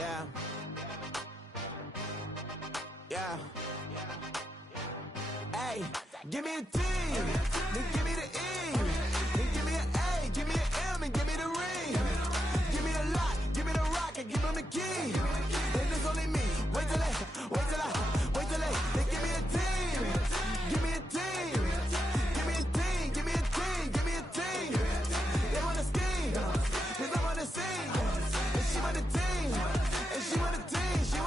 Yeah. Yeah. Hey, give me a T, then give me the E, then give me an A, give me an M, and give me the ring. Give me the lock, give me the rock, and give them the key. And it's only me. Wait till they, then give me a team. Give me a team. Give me a team, give me a team, give me a team. They wanna scheme, cause I'm on the scene. And she want the team, and she want the team, she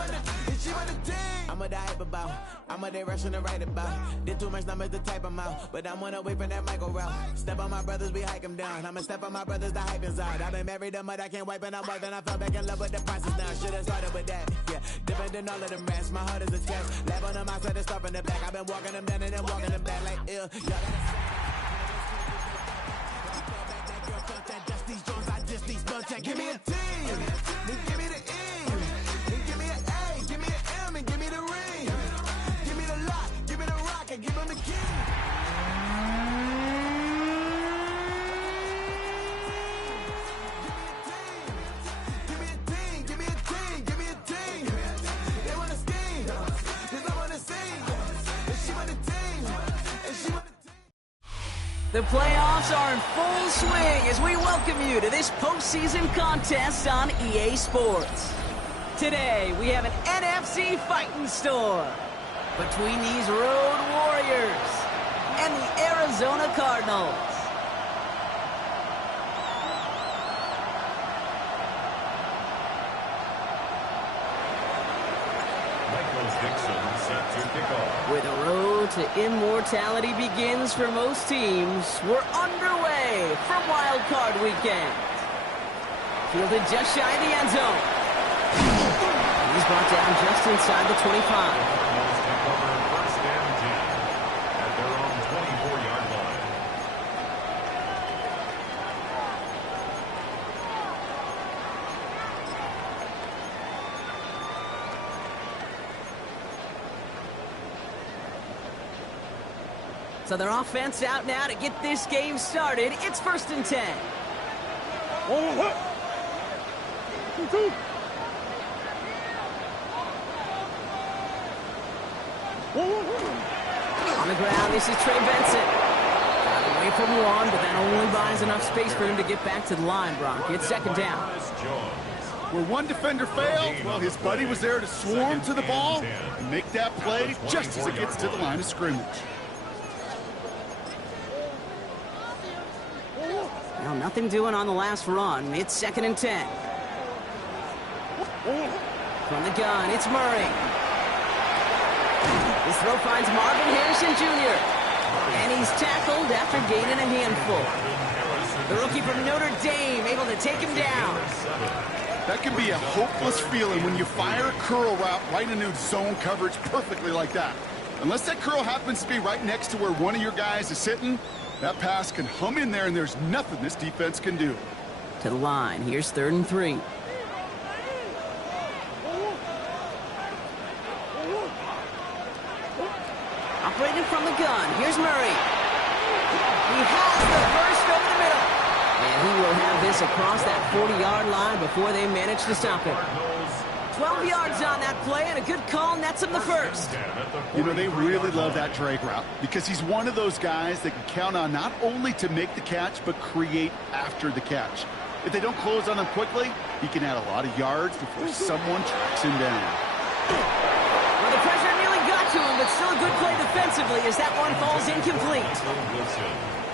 want the team. I'm a hype about, I'm a day rushing to write about. Did too much numbers to type them out, but I'm on away from that Michael route. Step on my brothers, we hike them down. I'ma step on my brothers, the hype is out. I've been married them, but I can't wipe and I'm wiping. I fell back in love with the process now. Should've started with that, yeah. Different than all of them rats, my heart is a test. Lab on them outside and stuff in the back. I've been walking them down and then walking them back like ill. Y'all gotta give me a team, then give me the E, then give me an A, give me an M, and give me the ring. Give me the lock, give me the rock, and give them the key. Give me a team, give me a team, give me a team. They wanna scheme, cause I'm on the scene. And she want the team, and she want the team. The playoffs are in full swing as we welcome you to this postseason contest on EA Sports. Today, we have an NFC fighting store between these Road Warriors and the Arizona Cardinals. Where the road to immortality begins for most teams, we're underway from Wildcard Weekend. Fielded just shy of the end zone. He's brought down just inside the 25. First and 10 at their own 24-yard line. So their offense out now to get this game started. It's 1st and 10. On the ground, this is Trey Benson. Got away from one, but that only buys enough space for him to get back to the line, Brock. It's 2nd down. Where one defender failed, well, his buddy was there to swarm to the ball and make that play just as it gets to the line of scrimmage. Well, nothing doing on the last run. It's 2nd and 10. From the gun, it's Murray. This throw finds Marvin Harrison Jr. And he's tackled after gaining a handful. The rookie from Notre Dame able to take him down. That can be a hopeless feeling when you fire a curl route right into zone coverage perfectly like that. Unless that curl happens to be right next to where one of your guys is sitting, that pass can hum in there and there's nothing this defense can do. To the line, here's 3rd and 3. Operating from the gun, here's Murray. He has the burst over the middle. And he will have this across that 40-yard line before they manage to stop him. 12 yards on that play, and a good call nets him the first. You know, they really love that drag route because he's one of those guys that can count on not only to make the catch, but create after the catch. If they don't close on him quickly, he can add a lot of yards before someone tracks him down. Well, the pressure nearly got to him, but still a good play defensively as that one falls incomplete.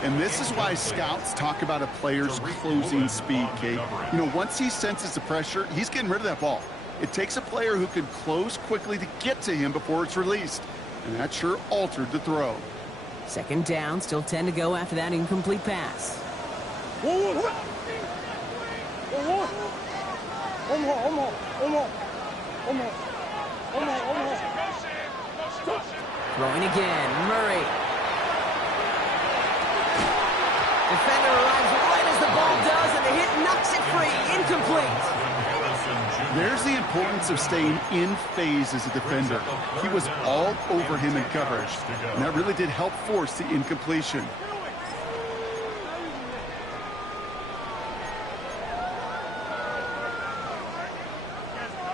And this is why scouts talk about a player's closing speed, Kate. You know, once he senses the pressure, he's getting rid of that ball. It takes a player who can close quickly to get to him before it's released. And that sure altered the throw. 2nd down, still 10 to go after that incomplete pass. Throwing again, Murray. Defender arrives right as the ball does, and the hit knocks it free. Incomplete. There's the importance of staying in phase as a defender. He was all over him in coverage, and that really did help force the incompletion.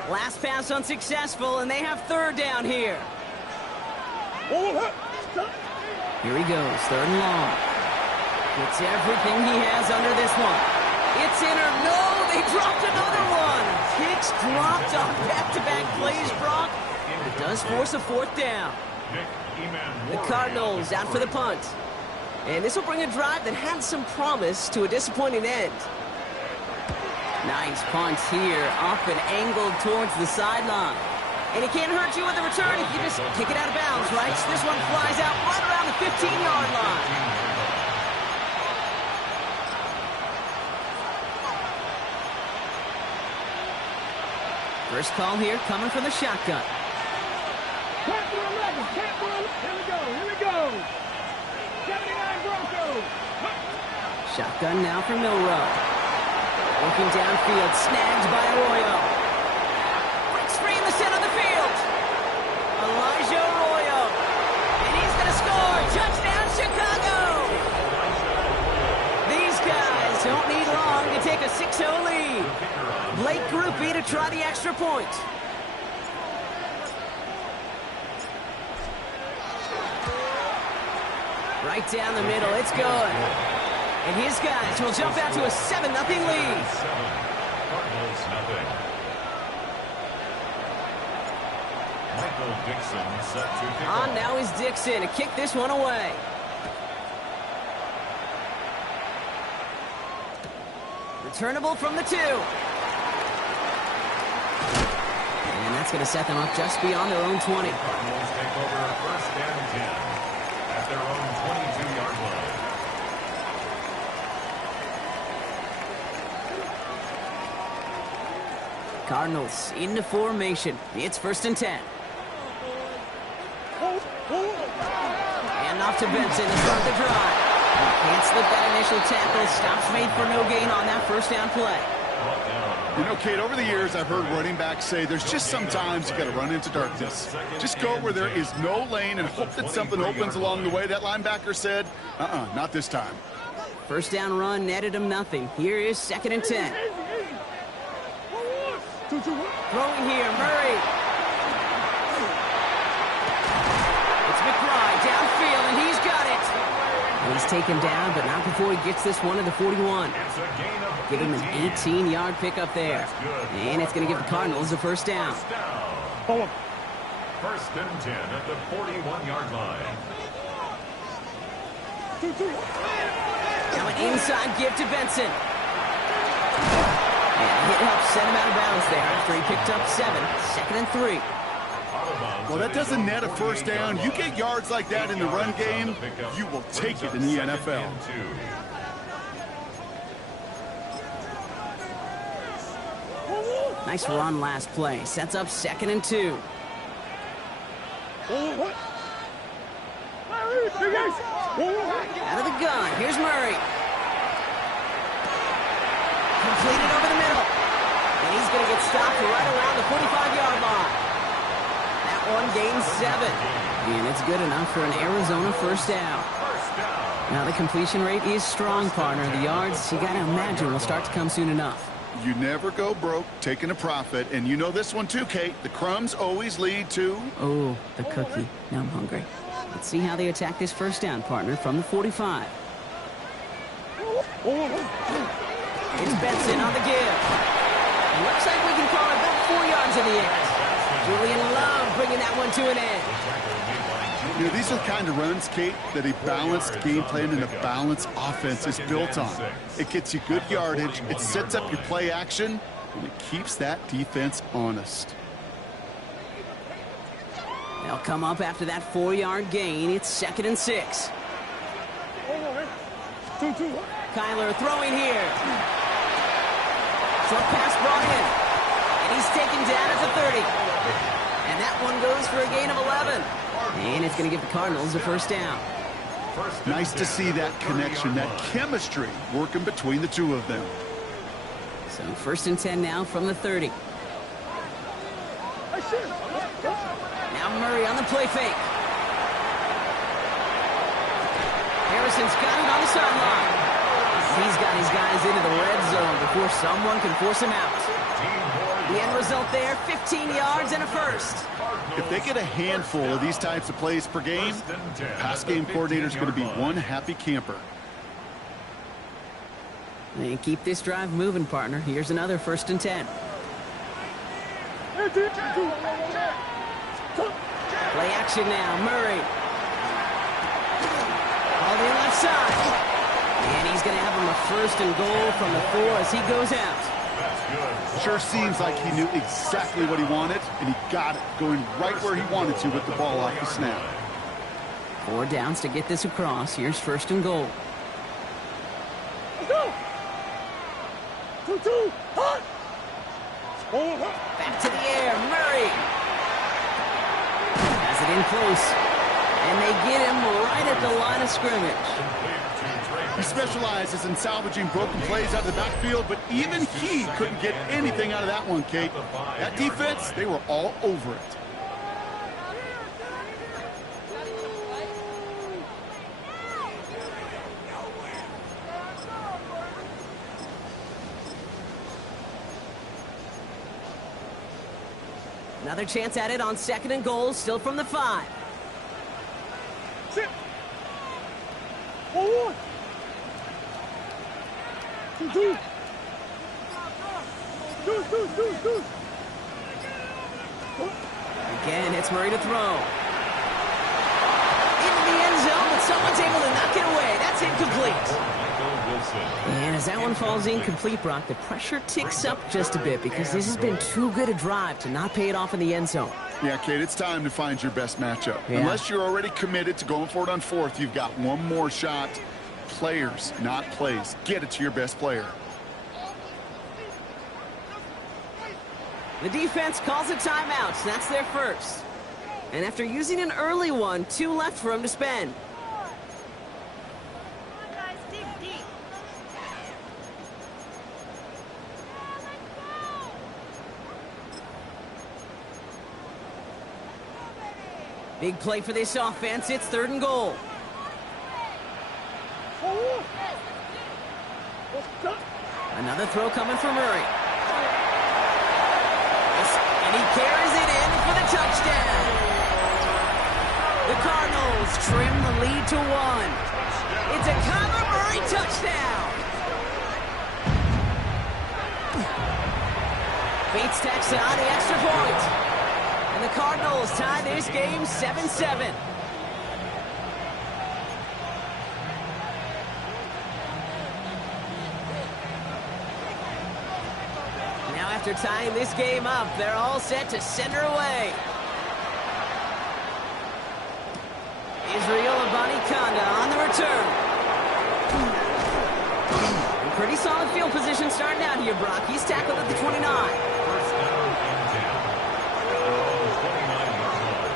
Last pass unsuccessful, and they have third down here. Here he goes, third and long. Gets everything he has under this one. It's in or no, they dropped another one. Kicks dropped on back-to-back plays, Brock. It does force a fourth down. The Cardinals out for the punt. And this will bring a drive that had some promise to a disappointing end. Nice punt here, up and angled towards the sideline. And it can't hurt you with the return if you just kick it out of bounds, right? This one flies out right around the 15-yard line. First call here coming from the shotgun. Here we go. 79 Broncos. Shotgun now for Milrow. Looking downfield, snagged by Arroyo. Breaks free in the center of the field. Elijah Arroyo. And he's going to score. Touchdown, Chicago. These guys don't need long to take a 6-0 lead. Blake Groupie to try the extra point. Right down the middle, it's good. And his guys will jump out to a 7-0 lead. Cardinals nothing. Michael Dixon set to kick On off. now is Dixon to kick this one away. Returnable from the 2. And that's going to set them up just beyond their own 20. Cardinals take over first and 10 at their own 22-yard line. Cardinals into formation. It's first and 10. And off to Benson to start the drive. Can't slip that initial tackle. Stops made for no gain on that first down play. You know, Kate, over the years, I've heard running backs say there's just sometimes you got to run into darkness. Just go where there is no lane and hope that something opens along the way. That linebacker said, not this time. First down run netted him nothing. Here is second and 10. Throwing here, Murray. It's McBride downfield, and he's got it. And he's taken down, but not before he gets this one to the 41. It's a gain of Give him an 18-yard pickup there. And it's going to give the Cardinals a first down. First and 10 at the 41-yard line. Now an inside give to Benson. And a hit helps send him out of bounds there after he picked up 7. Second and 3. Well, that doesn't net a first down. You get yards like that in the run game, you will take it in the NFL. Nice run last play. Sets up second and 2. Out of the gun. Here's Murray. Completed over the middle. And he's going to get stopped right around the 45-yard line. That one gains 7. And it's good enough for an Arizona first down. Now the completion rate is strong, partner. The yards, you got to imagine, will start to come soon enough. You never go broke taking a profit. And you know this one too, Kate. The crumbs always lead to... Oh, the cookie. Now I'm hungry. Let's see how they attack this first down, partner, from the 45. It's Benson on the give. It looks like we can call it about 4 yards in the end. Julian Love bringing that one to an end. You know, these are the kind of runs, Kate, that a balanced game plan and a balanced offense is built on. It gets you good yardage, it sets up your play action, and it keeps that defense honest. They'll come up after that 4-yard gain. It's second and 6. Kyler throwing here. Short pass brought in. And he's taken down at the 30. And that one goes for a gain of 11. And it's going to give the Cardinals a first down. Nice to see that connection, that chemistry working between the two of them. So first and 10 now from the 30. Now Murray on the play fake. Harrison's got it on the sideline. He's got his guys into the red zone before someone can force him out. The end result there, 15 yards and a first. If they get a handful of these types of plays per game, pass game coordinator is going to be one happy camper. And keep this drive moving, partner. Here's another 1st and 10. Play action now, Murray. All the left side. And he's going to have him a 1st and goal from the 4 as he goes out. Sure seems like he knew exactly what he wanted, and he got it, going right where he wanted to with the ball off the snap. 4 downs to get this across. Here's 1st and goal. Let's go! 2-2, hot! Back to the air, Murray. Has it in close. And they get him right at the line of scrimmage. He specializes in salvaging broken plays out of the backfield, but even he couldn't get anything out of that one, Kate. That defense, they were all over it. Another chance at it on 2nd and goal, still from the 5. Sit! Forward! 2-2! Do! Again, it's Murray to throw. Into the end zone, but someone's able to knock it away. That's incomplete. And as that one falls incomplete, Brock, the pressure ticks up just a bit because this has been too good a drive to not pay it off in the end zone. Yeah, Kate, it's time to find your best matchup. Yeah. Unless you're already committed to going for it on 4th, you've got one more shot. Players, not plays. Get it to your best player. The defense calls a timeout. That's their first. And after using an early one, 2 left for him to spend. Big play for this offense. It's 3rd and goal. Another throw coming from Murray. And he carries it in for the touchdown. The Cardinals trim the lead to 1. It's a Kyler Murray touchdown. Bates tacks on the extra point. And the Cardinals tie this game 7-7. Now after tying this game up, they're all set to send her away. Israel Abanikanda on the return. And pretty solid field position starting out here, Brock. He's tackled at the 29. First down and 10. At their own 29-yard line.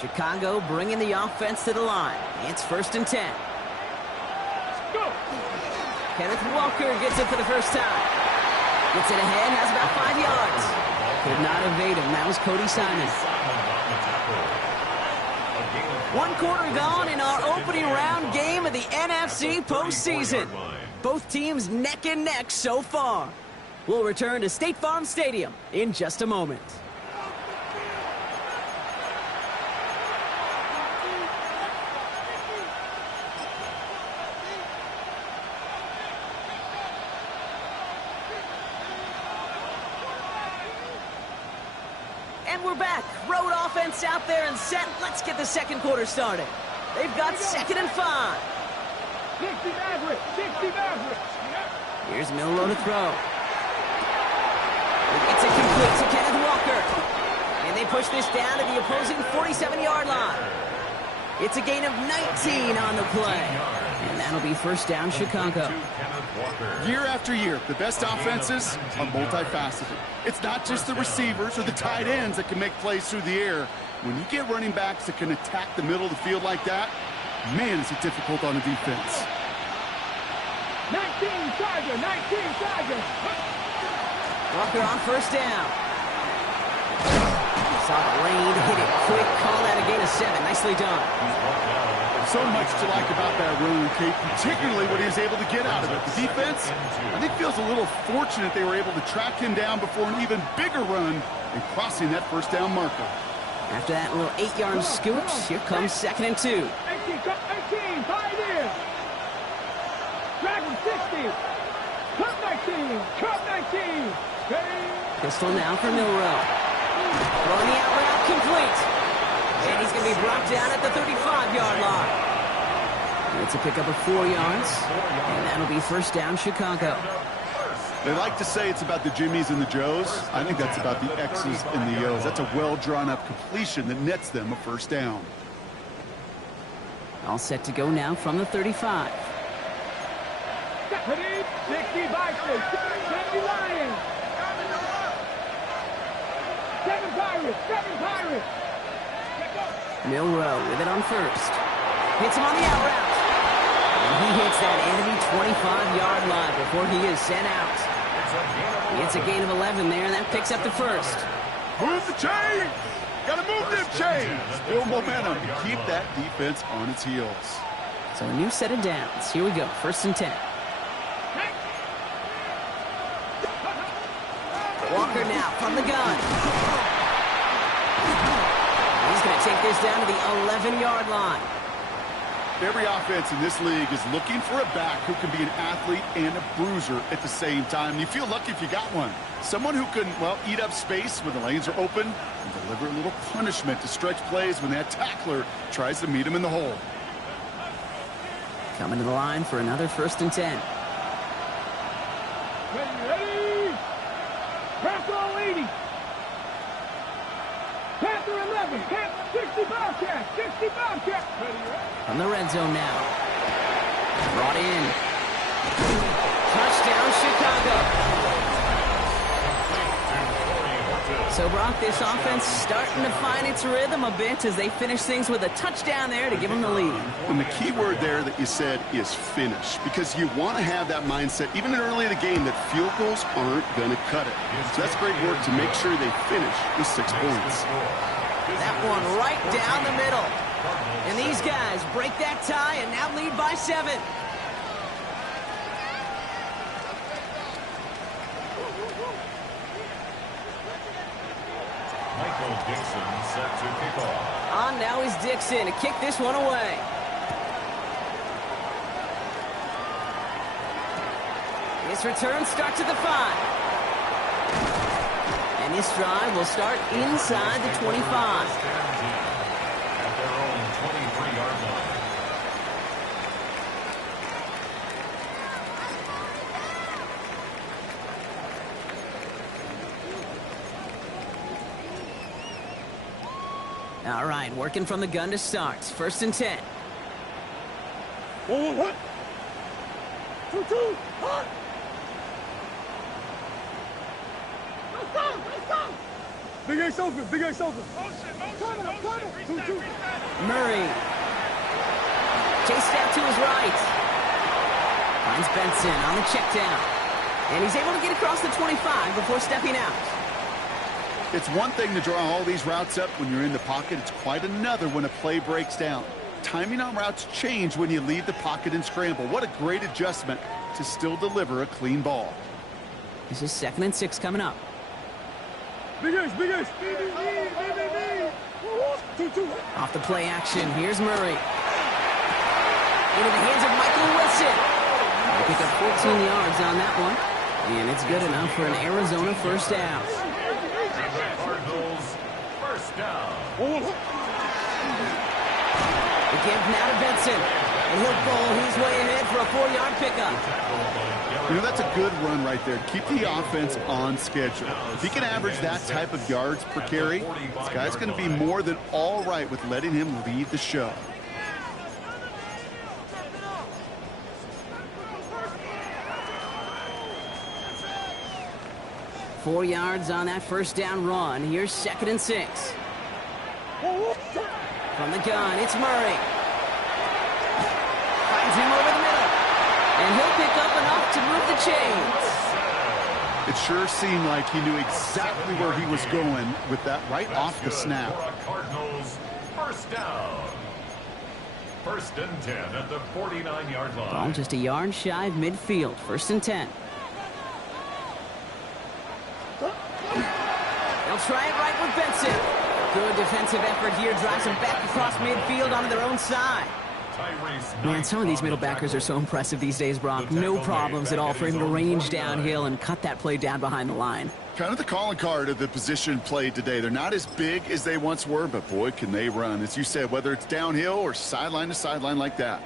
Chicago bringing the offense to the line. It's 1st and 10. Go! Kenneth Walker gets it for the first time. Gets it ahead, has about 5 yards. Could not evade him. That was Cody Simon. 1 quarter gone in our opening round game of the NFC postseason. Both teams neck and neck so far. We'll return to State Farm Stadium in just a moment. And we're back. Road offense out there and set. Let's get the second quarter started. They've got 2nd and 5. 60 average! 60 average! Here's Milroe to throw. It's incomplete to Kenneth Walker. And they push this down to the opposing 47-yard line. It's a gain of 19 on the play. And that'll be first down, Chicago. Year after year, the best offenses are multifaceted. It's not just the receivers or the tight ends that can make plays through the air. When you get running backs that can attack the middle of the field like that, man, is it difficult on the defense. 19 Tiger! 19 Tiger! Walker on first down. Saw the lane, hit it quick, call that a gain of 7. Nicely done. So much to like about that run, Kate, particularly what he was able to get out of it. The defense, I think, feels a little fortunate they were able to track him down before an even bigger run and crossing that first down marker. After that little 8-yard scoot, here comes 2nd and 2. 18, 18, 5 in. Drag him 60. Cut 19, cut 19. Pistol now for Milrow. Throwing the out route complete. And he's going to be brought down at the 35-yard line. It's a pickup of 4 yards. And that'll be first down, Chicago. They like to say it's about the Jimmies and the Joes. I think that's about the X's and the O's. That's a well-drawn-up completion that nets them a first down. All set to go now from the 35. 60 Vikings, 70 Lions. 7 Pirates, 7 Pirates. Milrow with it on first. Hits him on the out route. And he hits that enemy 25-yard line before he is sent out. It's a gain of 11 there, and that picks up the first. Move the chain! Gotta move them chains! Build momentum and keep that defense on its heels. So a new set of downs. Here we go, 1st and 10. Walker now from the gun. He's going to take this down to the 11-yard line. Every offense in this league is looking for a back who can be an athlete and a bruiser at the same time. You feel lucky if you got one. Someone who can, well, eat up space when the lanes are open and deliver a little punishment to stretch plays when that tackler tries to meet him in the hole. Coming to the line for another 1st and 10. Ready? Panther 80. Panther 11. Panther 60 Bobcat. 60 Bobcat. From the red zone now. Brought in. Touchdown, Chicago. So, Brock, this offense starting to find its rhythm a bit as they finish things with a touchdown there to give them the lead. And the key word there that you said is finish, because you want to have that mindset, even early in the game, that field goals aren't going to cut it. So that's great work to make sure they finish with 6 points. That one right down the middle. And these guys break that tie and now lead by 7. Michael Dixon set to kick off. On now is Dixon to kick this one away. This return starts at the 5. And this drive will start inside the 25. At their own 23-yard line. All right, working from the gun to start. 1st and 10. What? 2-2. Hot. Let's go. Big Ace open. Big Ace open. Coming. 2-2. Murray. Chased out to his right. Finds Benson on the check down. And he's able to get across the 25 before stepping out. It's one thing to draw all these routes up when you're in the pocket. It's quite another when a play breaks down. Timing on routes change when you leave the pocket and scramble. What a great adjustment to still deliver a clean ball. This is 2nd and 6 coming up. Big Ace. 2-2. Off the play action, here's Murray. Into the hands of Michael Wilson. They pick up 14 yards on that one. And it's good enough for an Arizona first down. Cardinals first down. The give now to Benson. And he'll bowl his way ahead for a 4-yard pickup. You know, that's a good run right there. Keep the offense on schedule. If he can average that type of yards per carry, this guy's going to be more than all right with letting him lead the show. Four yards on that first down run. Here's 2nd and 6. From the gun, it's Murray. Finds him over the middle. And he'll pick up enough to move the chains. It sure seemed like he knew exactly where he was going with that right off the snap. Cardinals, first down. First and 10 at the 49-yard line. Ball just a yard shy of midfield. First and 10. They'll try it right with Benson. Good defensive effort here. Drives them back across midfield onto their own side. Man, some of these middle backers are so impressive these days, Brock. No problems at all for him to range downhill and cut that play down behind the line. Kind of the calling card of the position played today. They're not as big as they once were, but boy, can they run. As you said, whether it's downhill or sideline to sideline like that.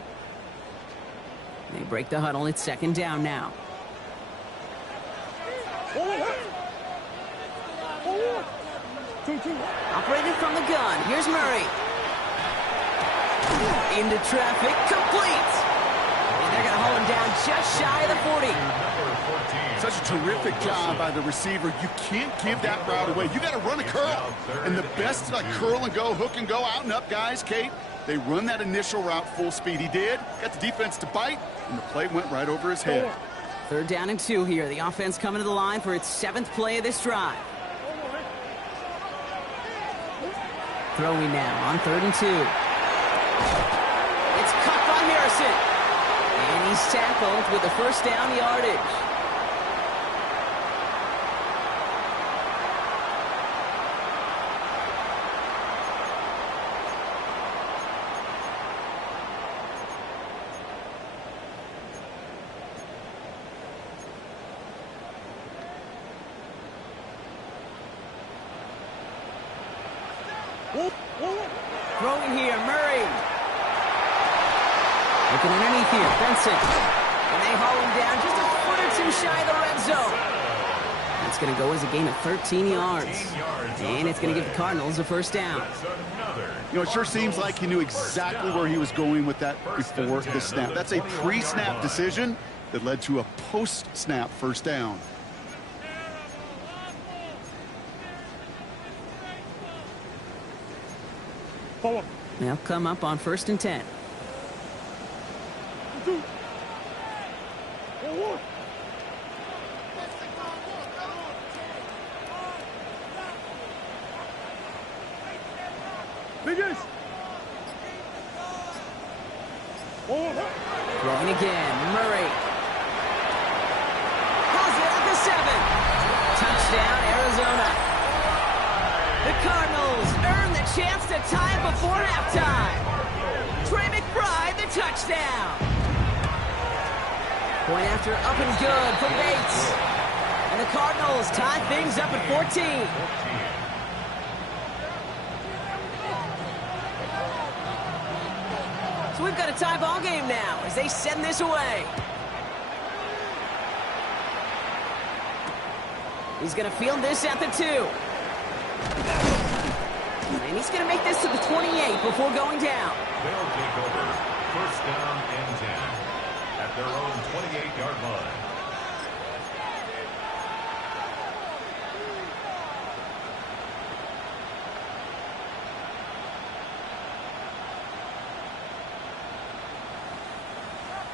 They break the huddle. It's second down now. Operated from the gun. Here's Murray. Into traffic, complete. And they're going to hold him down just shy of the 40. Such a terrific job by the receiver. You can't give that route away. You got to run a curl. And the best like curl and go, hook and go, out and up guys, Kate, they run that initial route full speed. He did. Got the defense to bite, and the play went right over his head. Third down and 2 here. The offense coming to the line for its 7th play of this drive. Throwing now on 3rd and 2. It's caught by Harrison. And he's tackled with the first down yardage. Throwing here, Murray. Looking underneath here, Benson. And they haul him down just a foot or two shy of the red zone. That's going to go as a gain of 13 yards. And it's going to give the Cardinals a first down. You know, it sure seems like he knew exactly where he was going with that before the snap. That's a pre-snap decision that led to a post-snap first down. They'll come up on 1st and 10. Throwing again, Murray. Has it at the 7. Touchdown, Arizona. The Cardinals earn the chance to tie it before halftime. Trey McBride, the touchdown. Point after up and good for Bates. And the Cardinals tie things up at 14. So we've got a tie ball game now as they send this away. He's going to field this at the 2. And he's going to make this to the 28 before going down. They'll take over. First down and 10 at their own 28-yard line.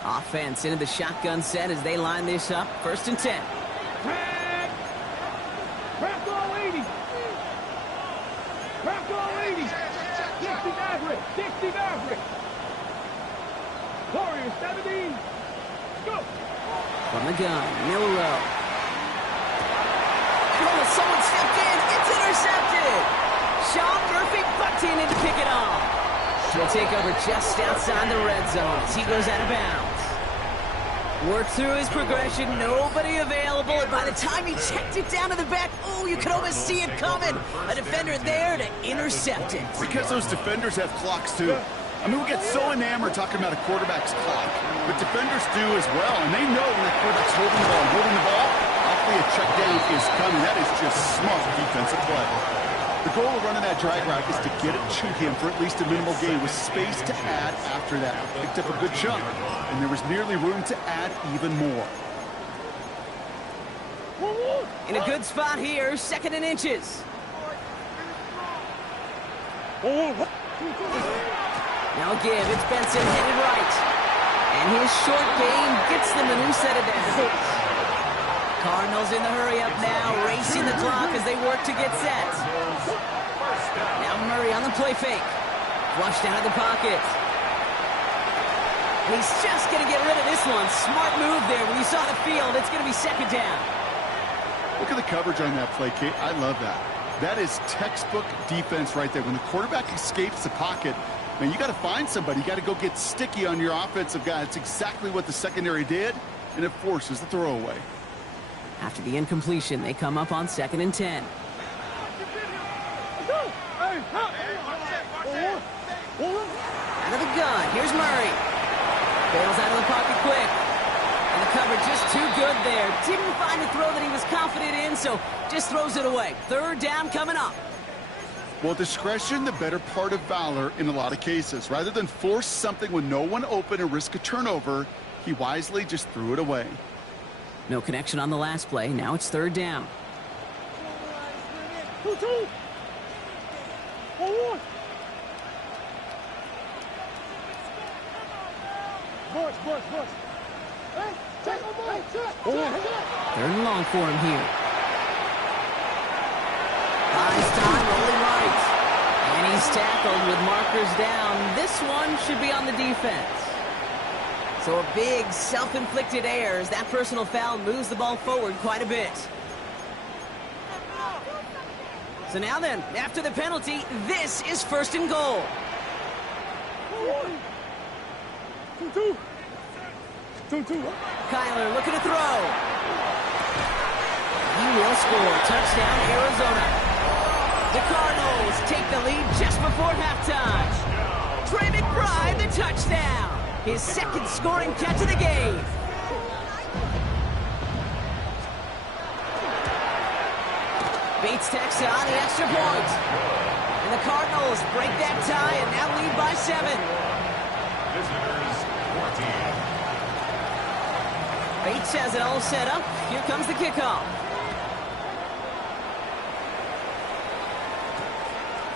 Offense into the shotgun set as they line this up. 1st and 10. Crack all 80. Crack all 80. 60 Maverick. 60 Maverick. Warriors 17. Go. From the gun, Milrow. Oh, someone stepped in. It's intercepted. Sean Murphy Bunting in to pick it off. He'll take over just outside the red zone as he goes out of bounds. Worked through his progression, nobody available, and by the time he checked it down to the back, oh, you could almost see it coming. A defender there to intercept it. Because those defenders have clocks too. I mean, we get so enamored talking about a quarterback's clock, but defenders do as well, and they know when that quarterback's holding the ball, hopefully a check down is coming. That is just smart defensive play. The goal of running that drag route is to get it to him for at least a minimal gain with space to add after that. Picked up a good chunk, and there was nearly room to add even more. In a good spot here, 2nd and inches. Now give, it's Benson headed right. And his short gain gets them a new set of downs. Cardinals in the hurry up now, racing the clock as they work to get set. Now Murray on the play fake. Flushed out of the pocket. And he's just going to get rid of this one. Smart move there. When you saw the field, it's going to be second down. Look at the coverage on that play, Kate. I love that. That is textbook defense right there. When the quarterback escapes the pocket, man, you got to find somebody. You got to go get sticky on your offensive guy. It's exactly what the secondary did, and it forces the throwaway. After the incompletion, they come up on 2nd and 10. Out of the gun, here's Murray. Bails out of the pocket quick. And the cover just too good there. Didn't find a throw that he was confident in, so just throws it away. 3rd down coming up. Well, discretion, the better part of valor in a lot of cases. Rather than force something with no one open and risk a turnover, he wisely just threw it away. No connection on the last play. Now it's 3rd down. Third and long for him here. Buys time, rolling right. And he's tackled with markers down. This one should be on the defense. So a big self-inflicted error as that personal foul moves the ball forward quite a bit. So now then, after the penalty, this is 1st and goal. Kyler looking to throw. He will score. Touchdown, Arizona. The Cardinals take the lead just before halftime. Trey McBride, the touchdown. His 2nd scoring catch of the game. Bates tacks on the extra point. And the Cardinals break that tie and now lead by 7. Visitors 14. Bates has it all set up. Here comes the kickoff.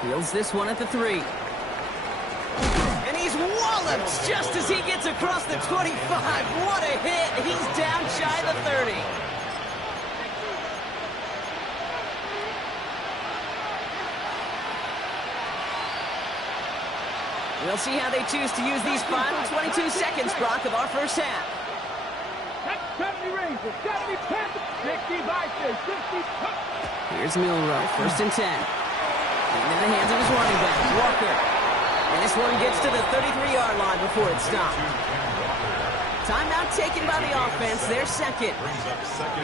Fields this one at the 3. And he's walloped just as he gets across the 25. What a hit. He's down shy of the 30. We'll see how they choose to use these final 22 seconds, Brock, of our first half. Here's Milroe, 1st and 10. Into the hands of his running back, Walker. And this one gets to the 33-yard line before it stopped. Timeout taken by the offense, their 2nd.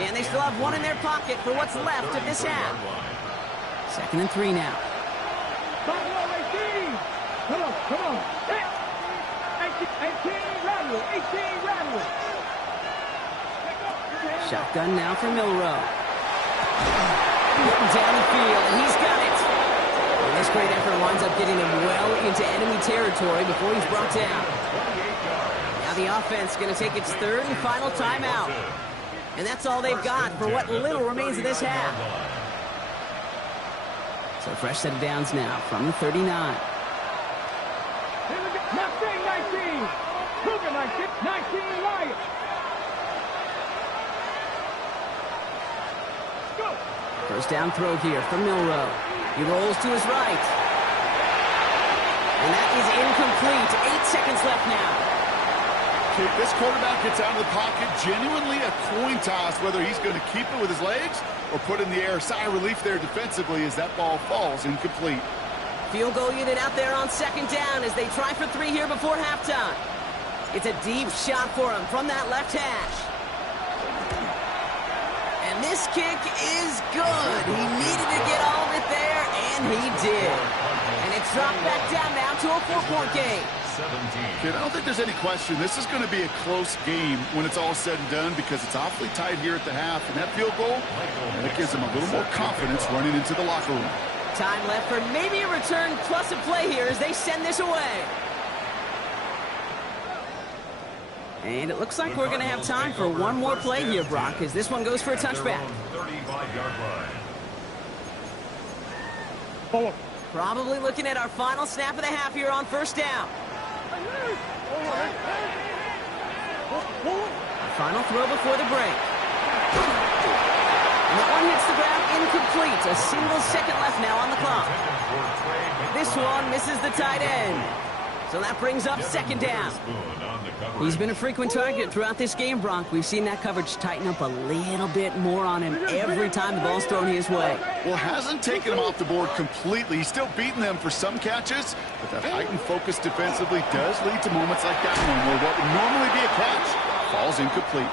And they still have one in their pocket for what's left of this half. 2nd and 3 now. Come on. 18 rattle. Shotgun now for Milroe. Getting down the field, and he's got it. And this great effort winds up getting him well into enemy territory before he's brought down. Now the offense going to take its 3rd and final timeout. And that's all they've got for what little remains of this half. So fresh set of downs now from the 39. 19. Cougar 19 Lions. Go. First down throw here from Milroe. He rolls to his right. And that is incomplete. 8 seconds left now. Kate, this quarterback gets out of the pocket, genuinely a coin toss whether he's going to keep it with his legs or put in the air. Sigh of relief there defensively as that ball falls incomplete. Field goal unit out there on 2nd down as they try for 3 here before halftime. It's a deep shot for him from that left hash. And this kick is good. He needed to get all of it there, and he did. And it's dropped back down now to a 4-point game. Kid, I don't think there's any question. This is going to be a close game when it's all said and done because it's awfully tight here at the half. And that field goal, that gives them a little more confidence running into the locker room. Time left for maybe a return plus a play here as they send this away. And it looks like we're going to have time for one more play here, Brock, as this one goes for a touchback. 35-yard line. Forward. Probably looking at our final snap of the half here on 1st down. Our final throw before the break. And that one hits the ground incomplete. A single second left now on the clock. This one misses the tight end. So that brings up second down. He's been a frequent target throughout this game, Brock. We've seen that coverage tighten up a little bit more on him every time the ball's thrown his way. Well, hasn't taken him off the board completely. He's still beating them for some catches, but that heightened focus defensively does lead to moments like that one where what would normally be a catch falls incomplete.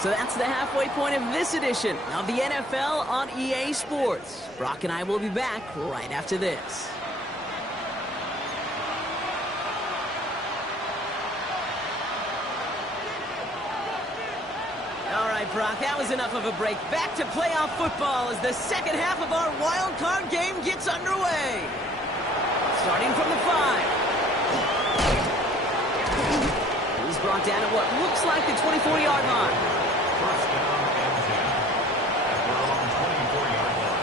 So that's the halfway point of this edition of the NFL on EA Sports. Brock and I will be back right after this. All right, Brock, that was enough of a break. Back to playoff football as the second half of our wild card game gets underway. Starting from the 5. He's brought down at what looks like the 24-yard line. First down and 10 at their own 24-yard line.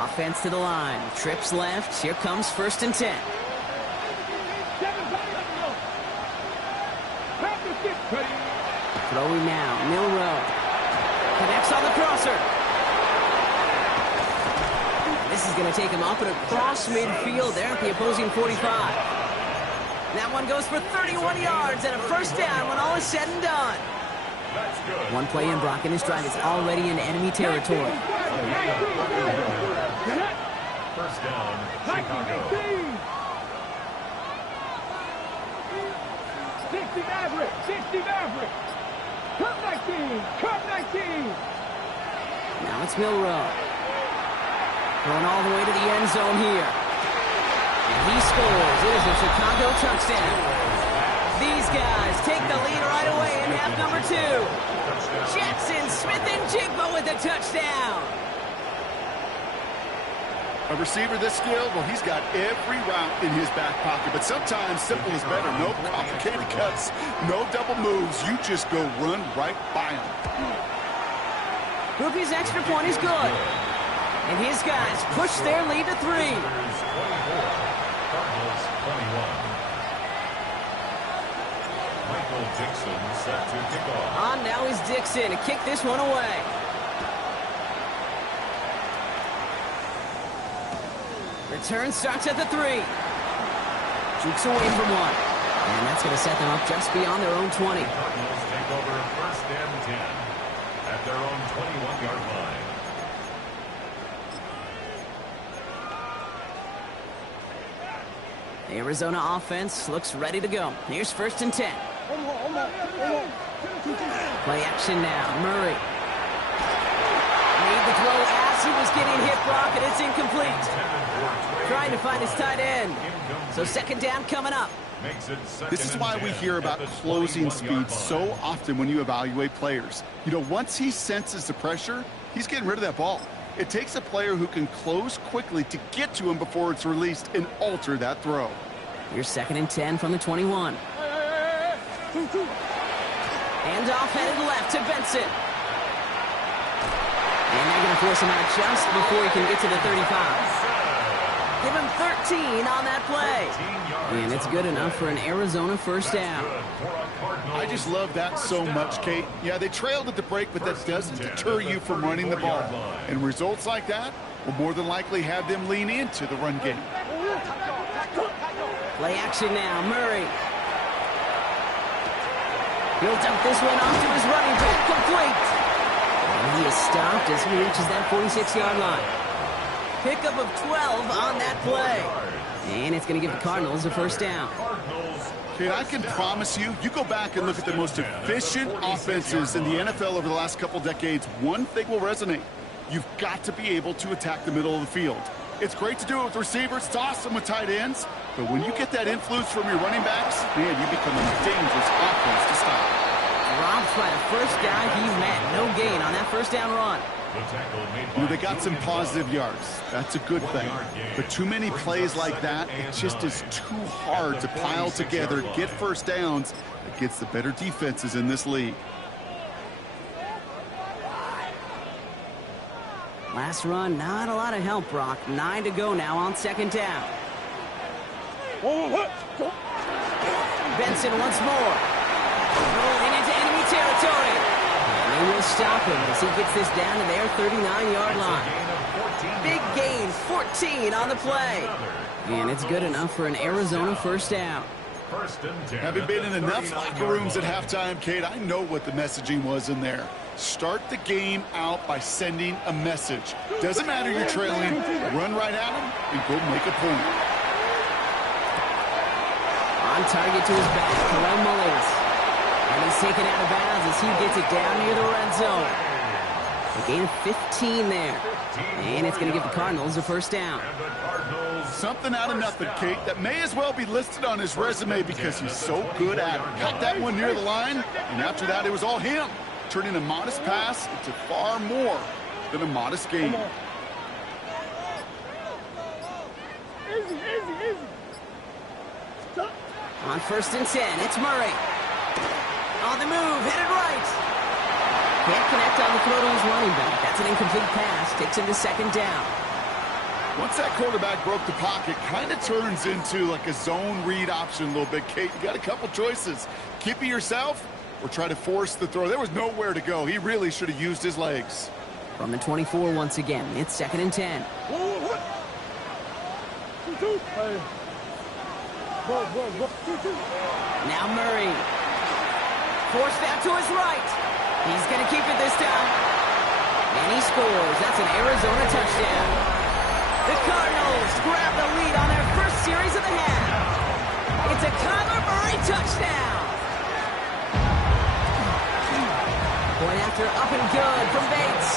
Offense to the line. Trips left. Here comes first and 10. Throwing now. Milrow. Connects on the crosser. This is going to take him up and across midfield there at the opposing 45. That one goes for 31 yards and a first down when all is said and done. That's good. One play in Brock and his drive is already in enemy territory. First down, Chicago. 60 Maverick, 60 Maverick. Cup 19, Cup 19. Now it's Milrow. Going all the way to the end zone here. And he scores. It is a Chicago touchdown. These guys take the lead right away in half number 2. Jackson Smith-Njigba with a touchdown. A receiver this skilled, well, he's got every route in his back pocket, but sometimes simple is better. No complicated cuts, no double moves. You just go run right by him. Rookie's extra point is good. And his guys push their lead to 3. Cardinals 21. Michael Dixon set to kick off. On now is Dixon to kick this one away. Return starts at the 3. Jukes away from one. And that's going to set them up just beyond their own 20. Cardinals take over first and 10 at their own 21-yard line. The Arizona offense looks ready to go. Here's first and 10. Play action now. Murray. Made the throw as he was getting hit, Brock, and it's incomplete. Trying to find his tight end. So second down coming up. This is why we hear about closing speed so often when you evaluate players. You know, once he senses the pressure, he's getting rid of that ball. It takes a player who can close quickly to get to him before it's released and alter that throw. Here's second and 10 from the 21. Handoff headed left to Benson. And they're going to force him out just before he can get to the 35. Give him 13 on that play. And it's good enough for an Arizona first down. I just love that so much, Kate. Yeah, they trailed at the break, but that doesn't deter you from running the ball. And results like that will more than likely have them lean into the run game. Play action now. Murray. He'll dump this one off to his running back. Complete. And he is stopped as he reaches that 46-yard line. Pickup of 12 on that play. And it's going to give the Cardinals a first down. Kate, I can promise you, you go back and look at the most efficient offenses in the NFL over the last couple decades, one thing will resonate. You've got to be able to attack the middle of the field. It's great to do it with receivers. It's awesome with tight ends. But when you get that influence from your running backs, man, you become a dangerous offense to stop. Robbed by the first guy he met. No gain on that first down run. You know, they got some positive yards. That's a good thing. But too many plays like that, it just is too hard to pile together, get first downs against the better defenses in this league. Last run, not a lot of help, Brock. 9 to go now on second down. Benson once more. Rolling into enemy territory. And they will stop him as he gets this down to their 39-yard line. Big gain, 14 on the play. And it's good enough for an Arizona first down. Having been in enough locker rooms at halftime, Kate, I know what the messaging was in there. Start the game out by sending a message. Doesn't matter you're trailing, run right at them and go make a point. On target to his back, Khalil Mullins. And he's taken out of bounds as he gets it down near the red zone. A gain of 15 there. And it's going to give the Cardinals a first down. Something out of nothing, Kate, that may as well be listed on his resume because he's so good at it. Got that one near the line, and after that, it was all him, turning a modest pass into far more than a modest gain. Easy, easy, easy. Stop. On 1st and 10, it's Murray. On the move, headed right. Can't connect on the throw to his running back. That's an incomplete pass. Takes him to 2nd down. Once that quarterback broke the pocket, kind of turns into like a zone read option a little bit. Kate, you got a couple choices. Keep it yourself or try to force the throw. There was nowhere to go. He really should have used his legs. From the 24 once again, it's 2nd and 10. Now Murray. Forced out to his right. He's going to keep it this time. And he scores. That's an Arizona touchdown. The Cardinals grab the lead on their first series of the half. It's a Kyler Murray touchdown. Point after up and good from Bates.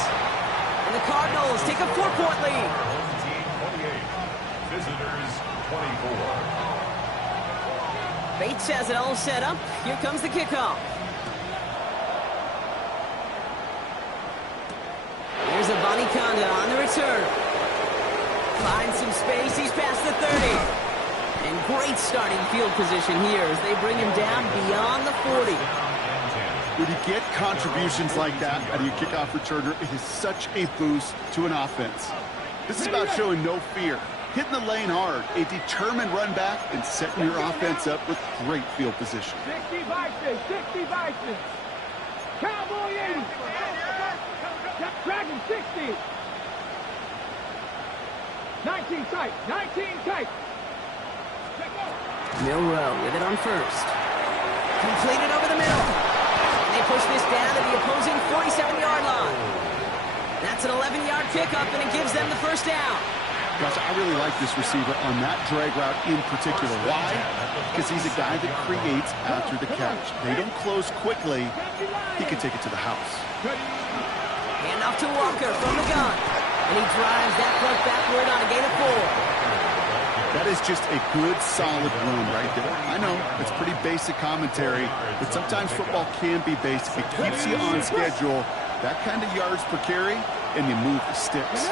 And the Cardinals take a 4-point lead. Home team 28, visitors 24. Bates has it all set up. Here comes the kickoff. Here's a Conda on the return. Finds some space. He's past the 30. And great starting field position here as they bring him down beyond the 40. When you get contributions like that out of your kickoff returner, it is such a boost to an offense. This is about showing no fear, hitting the lane hard, a determined run back, and setting your offense up with great field position. 60 vices, 60 vices. Cowboy 80. Dragon 60. 19 tight, 19 tight. Milrow with it on first. Completed over the middle. And they push this down to the opposing 47-yard line. That's an 11-yard pickup, and it gives them the first down. Gosh, I really like this receiver on that drag route in particular. Why? Because he's a guy that creates after the catch. They don't close quickly. He can take it to the house. Hand off to Walker from the gun. And he drives that front backward on a gain of 4. That is just a good, solid run right there. I know, it's pretty basic commentary, but sometimes football can be basic. It keeps you on schedule, that kind of yards per carry, and you move the sticks.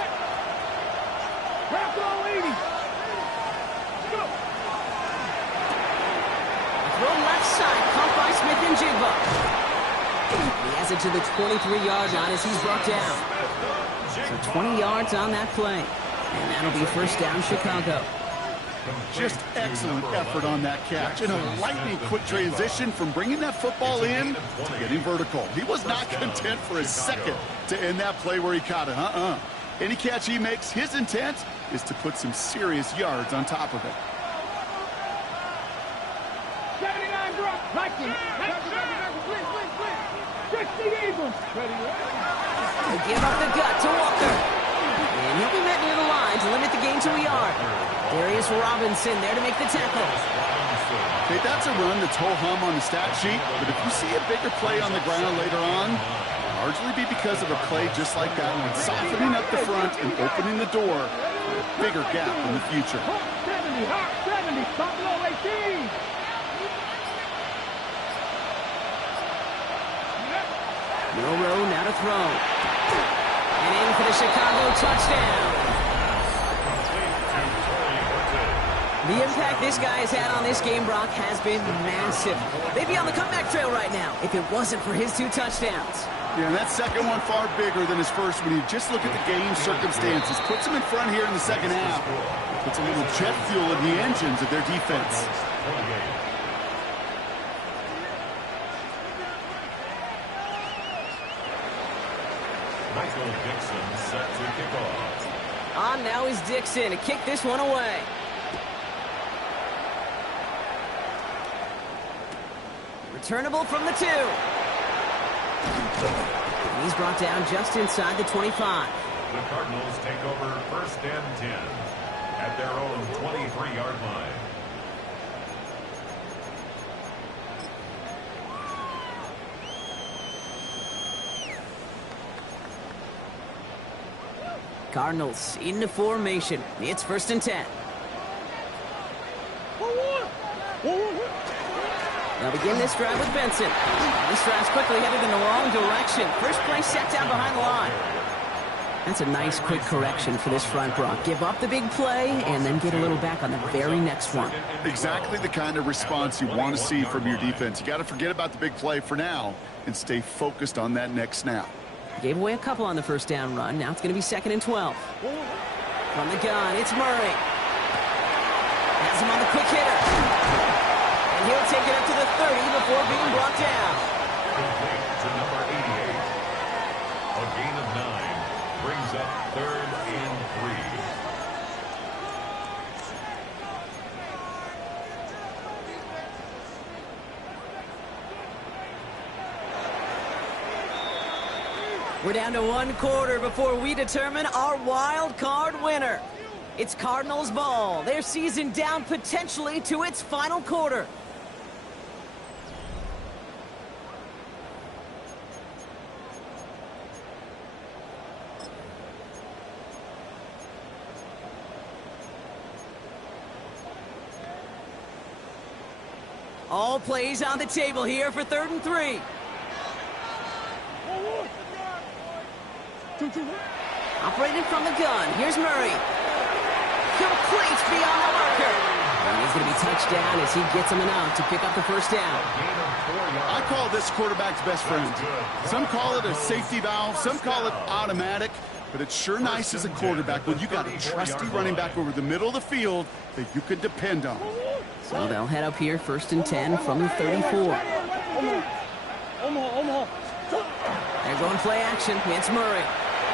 Throw left side, caught by Smith and Jigba. He has it to the 23-yard line as he's brought down. So 20 yards on that play. And that'll be first down, Chicago. Just excellent effort on that catch. And a lightning quick transition from bringing that football in to getting vertical. He was not content for a second to end that play where he caught it. Any catch he makes, his intent is to put some serious yards on top of it. 79 drop. Lightning. 60 Eagles. They give up the gut to Walker. And he'll be met near the line to limit the gain to a yard. Darius Robinson there to make the tackle. Okay, that's a run that's ho-hum on the stat sheet, but if you see a bigger play on the ground later on, it'll largely be because of a play just like that one, softening up the front and opening the door for a bigger gap in the future. 70, top below 18. Milrow now to throw. And in for the Chicago touchdown. The impact this guy has had on this game, Brock, has been massive. They'd be on the comeback trail right now if it wasn't for his 2 touchdowns. Yeah, and that second one far bigger than his first when you just look at the game circumstances. Puts him in front here in the second half. Puts a little jet fuel in the engines of their defense. Michael Dixon set to kick off. On now is Dixon to kick this one away. Returnable from the 2. He's brought down just inside the 25. The Cardinals take over 1st and 10 at their own 23-yard line. Cardinals into formation. It's 1st and 10. They'll begin this drive with Benson. This drive's quickly headed in the wrong direction. First play set down behind the line. That's a nice quick correction for this front, Brock. Give up the big play and then get a little back on the very next one. Exactly the kind of response you want to see from your defense. You got to forget about the big play for now and stay focused on that next snap. Gave away a couple on the first down run. Now it's going to be 2nd and 12. From the gun, it's Murray. Has him on the quick hitter. And he'll take it up to the 30 before being brought down. Complete to number 88. A gain of 9 brings up 3rd and 3. We're down to 1 quarter before we determine our wild card winner. It's Cardinals ball. Their season down potentially to its final quarter. All plays on the table here for 3rd and 3. Operating from the gun. Here's Murray. Complete beyond the marker. And he's going to be touched down as he gets him enough to pick up the first down. I call this quarterback's best friend. Some call it a safety valve. Some call it automatic. But it's sure nice as a quarterback when you got a trusty running back over the middle of the field that you can depend on. So they'll head up here 1st and 10 from the 34. They're going play action. It's Murray.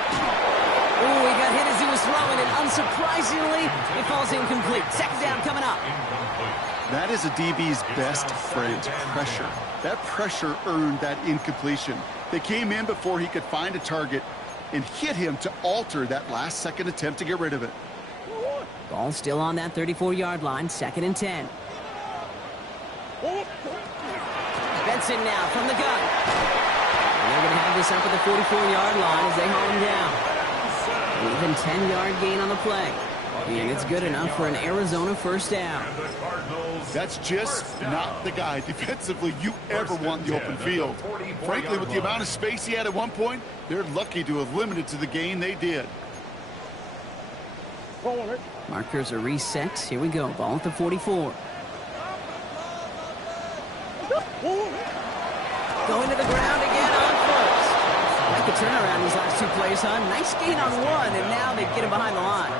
Ooh, he got hit as he was throwing, and unsurprisingly, it falls incomplete. 2nd down coming up. That is a DB's best friend, pressure. That pressure earned that incompletion. They came in before he could find a target and hit him to alter that last-second attempt to get rid of it. Ball still on that 34-yard line, 2nd and 10. Benson now from the gun. And they're going to have this up at the 44-yard line as they haul him down. Even 10-yard gain on the play. And it's good enough for an Arizona first down. That's just not the guy defensively you ever want in the open field. Frankly, with the amount of space he had at one point, they're lucky to have limited to the gain they did. Markers are reset. Here we go. Ball at the 44. Going to the ground again on first. Like the turnaround these last 2 plays, huh? Nice gain on 1, and now they get him behind the line.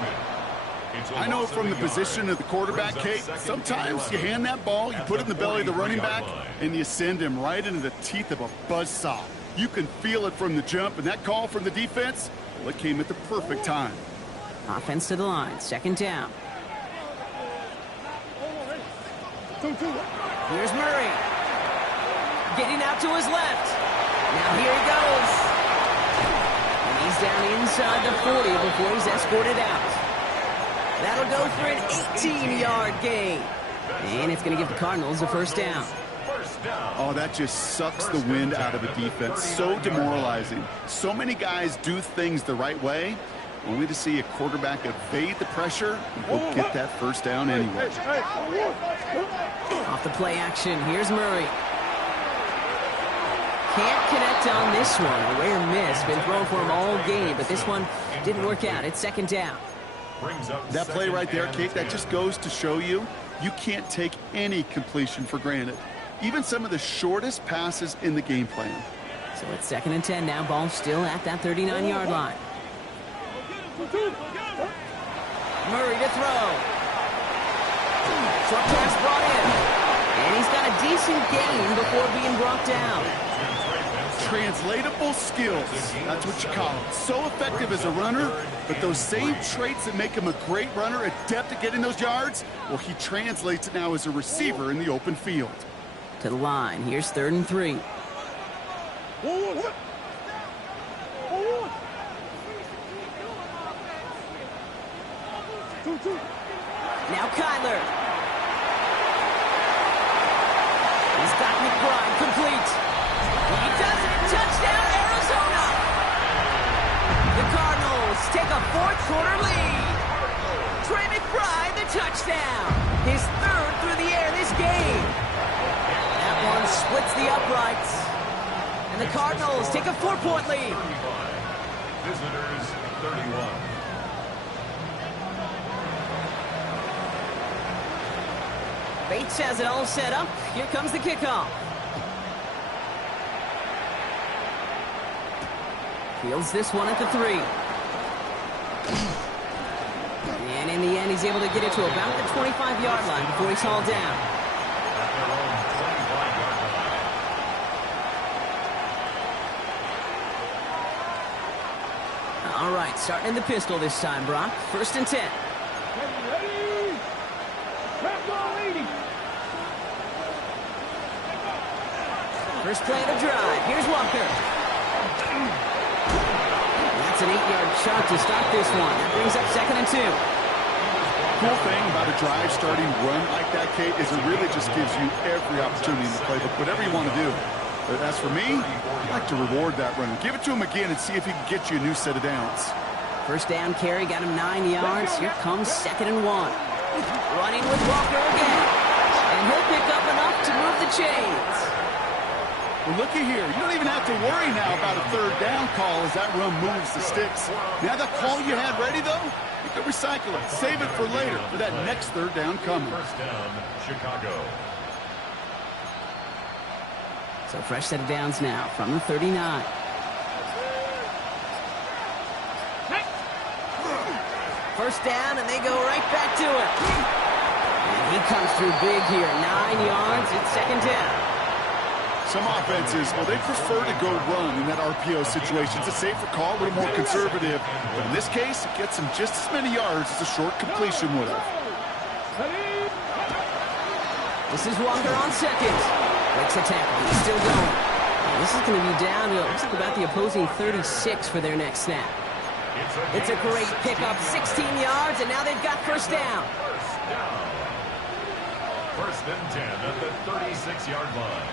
I know from the position of the quarterback, Kate, sometimes you hand that ball, you put it in the belly of the running back, and you send him right into the teeth of a buzzsaw. You can feel it from the jump, and that call from the defense, well, it came at the perfect time. Offense to the line. 2nd down. Here's Murray. Getting out to his left. Now here he goes. And he's down inside the 40 before he's escorted out. That'll go for an 18-yard gain. And it's going to give the Cardinals a first down. Oh, that just sucks the wind out of a defense. So demoralizing. So many guys do things the right way, only to see a quarterback evade the pressure and go get that first down anyway. Off the play action, here's Murray. Can't connect on this one. A rare miss. Been thrown for him all game, but this one didn't work out. It's 2nd down. That play right there, Kate, that just goes to show you can't take any completion for granted. Even some of the shortest passes in the game plan. So it's 2nd and 10 now. Ball still at that 39-yard line. Murray to throw. Short pass brought in. And he's got a decent gain before being brought down. untranslatable skills. That's what you call it. So effective as a runner, but those same traits that make him a great runner, adept at getting those yards, well, he translates it now as a receiver in the open field. To the line. Here's 3rd and 3. Now Kyler. He's got McBride complete. He does it. Touchdown, Arizona. The Cardinals take a 4th quarter lead. Trey McBride, the touchdown. His 3rd through the air this game. That one splits the uprights. And the Cardinals take a 4-point lead. 35. Visitors 31. Bates has it all set up. Here comes the kickoff. Fields this one at the 3. And in the end, he's able to get it to about the 25-yard line before he's hauled down. At their own 25-yard line. All right, starting in the pistol this time, Brock. 1st and 10. Ready? Trap ball 80. First play of the drive. Here's Walker. That's an 8-yard shot to start this one. That brings up 2nd and 2. Cool thing about a drive starting run like that, Kate, is it really just gives you every opportunity in the playbook, whatever you want to do. But as for me, I like to reward that runner. Give it to him again and see if he can get you a new set of downs. First down carry got him 9 yards. Here comes 2nd and 1. Running with Walker again. And he'll pick up enough to move the chains. Well, looky here. You don't even have to worry now about a 3rd down call as that run moves the sticks. Now that call you had ready, though, you can recycle it. Save it for later for that next 3rd down coming. First down, Chicago. So fresh set of downs now from the 39. First down, and they go right back to it. And he comes through big here. 9 yards. It's 2nd down. Some offenses, well, they prefer to go run in that RPO situation. It's a safer call, a little more conservative. But in this case, it gets him just as many yards as a short completion would have. This is Walker on 2nd. Breaks a tackle. He's still going. And this is going to be down to, looks like about the opposing 36 for their next snap. It's a great pickup. 16 yards, and now they've got first down. First down. 1st and 10 at the 36-yard line.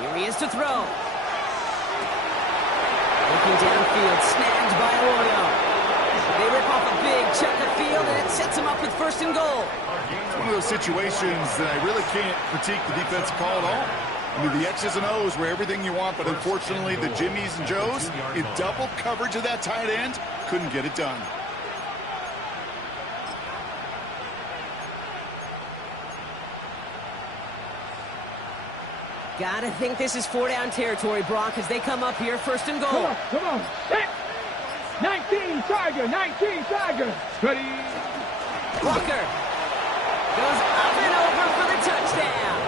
Here he is to throw. Looking downfield, snagged by Arroyo. They rip off a big chunk of field, and it sets him up with 1st and goal. It's one of those situations that I really can't critique the defensive call at all. I mean, the X's and O's were everything you want, but unfortunately, the Jimmies and Joes, in double coverage of that tight end, couldn't get it done. Gotta think this is 4-down territory, Brock, as they come up here, 1st and goal. Come on. 19 Tiger. Ready? Walker goes up and over for the touchdown.